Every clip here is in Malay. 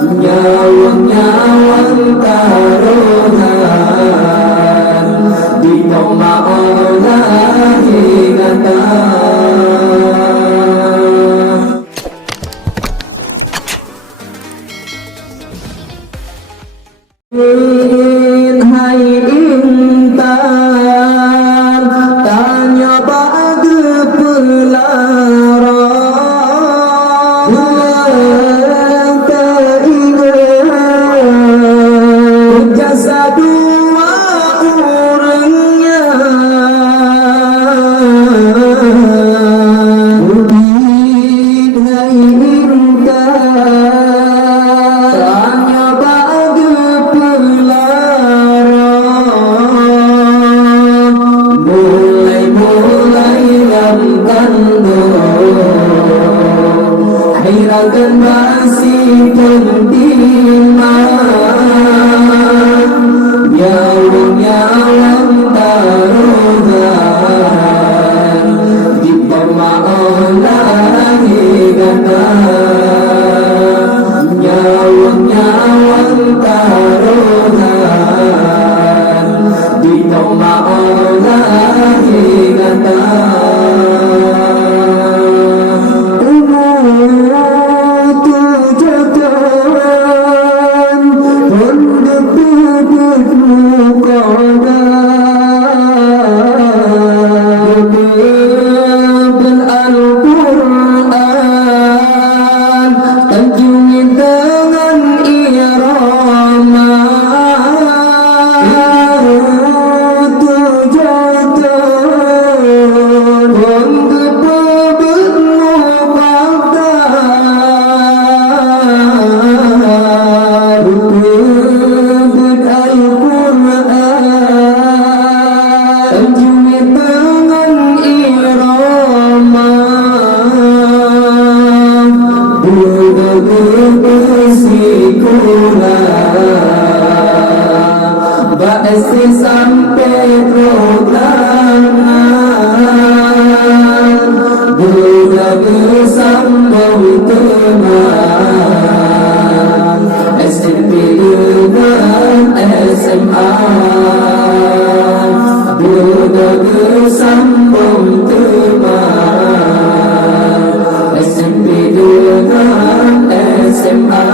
Nyawang-nyawang taruhan di pemaulah ingatan. Hai intan, tanya bagi pelarang teringat jasa dua orangnya. Hai intan, tanya bagi pelarang mulai dalam kandung hirakan masih pendiman. Nyawang-nyawang taruhan di pemaulah ingatan. Nyawang-nyawang taruhan di pemaulah ingatan. Ba'asi sampai proklaman Buddha bersambung teman SMP dengan SMA. Buddha bersambung teman SMP dengan SMA.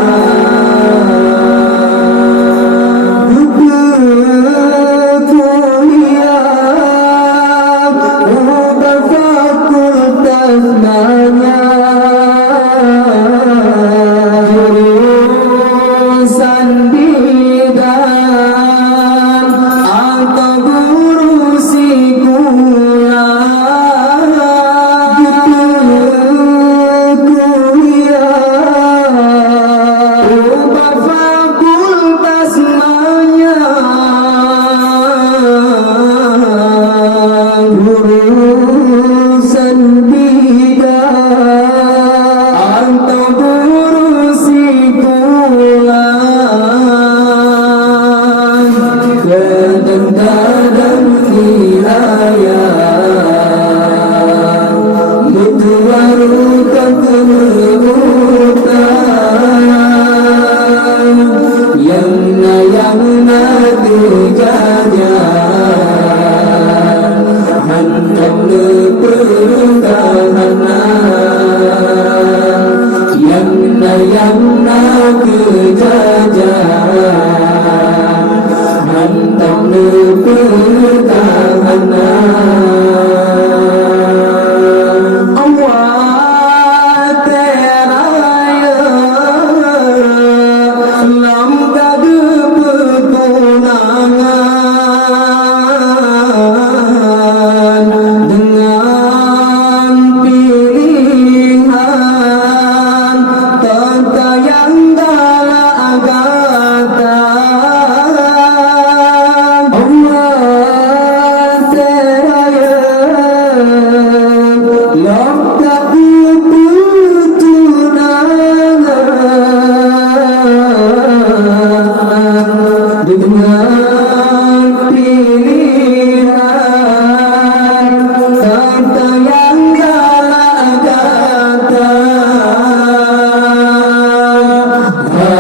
Yang dalam agama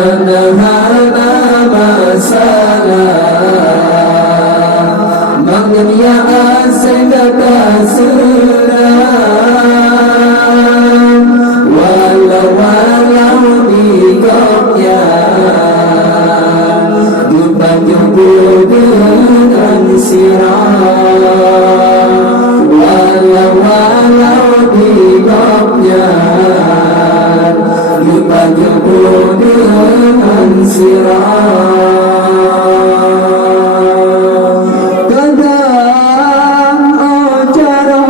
hadha masalah Magnia asendaka seram Walau di kopya Dipanjung dengan siram Walau di kopya Dipanjung dengan siram Kadang acara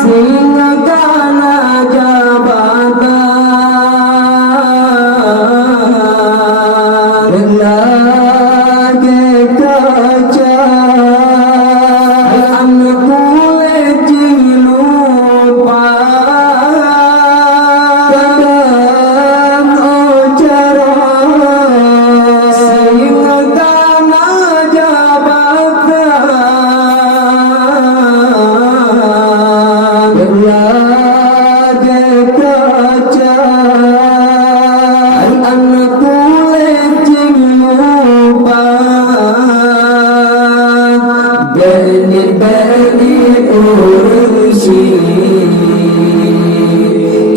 singa kana jabatan Lagi kaca anak kulit lupa Kadang acara singa kana jabatan Lagi kaca anak kulit lupa Benit-benit urusi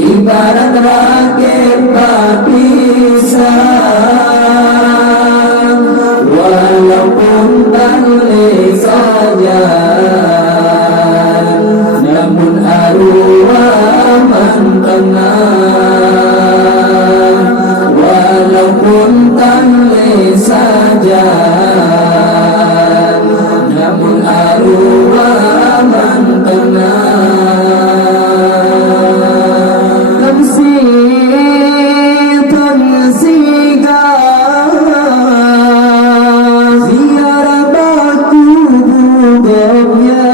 Ibarat rakit papisan Walaupun tanli saja Namun arwah tenang Walaupun tanli saja Namun arwah tenang Nafsi tansiga Ziarah batu budaya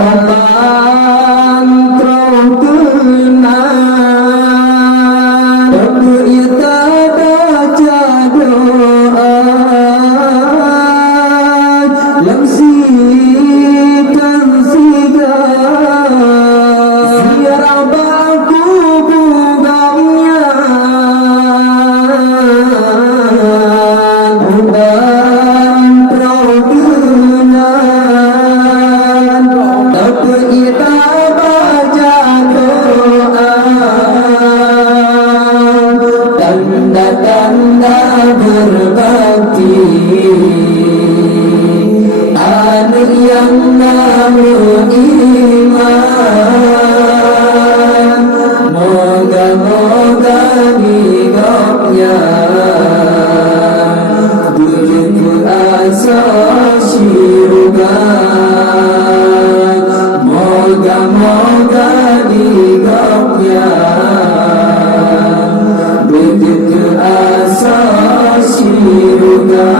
Papan kenal Kita baca doa Lamsi tansiga Ziarah batu budaya Papan kenal Kita baca doa Tanda-tanda berbakti Anak yang namun iman Moga-moga digopnya Begitu asas syurga Moga-moga digopnya Begitu asas syurga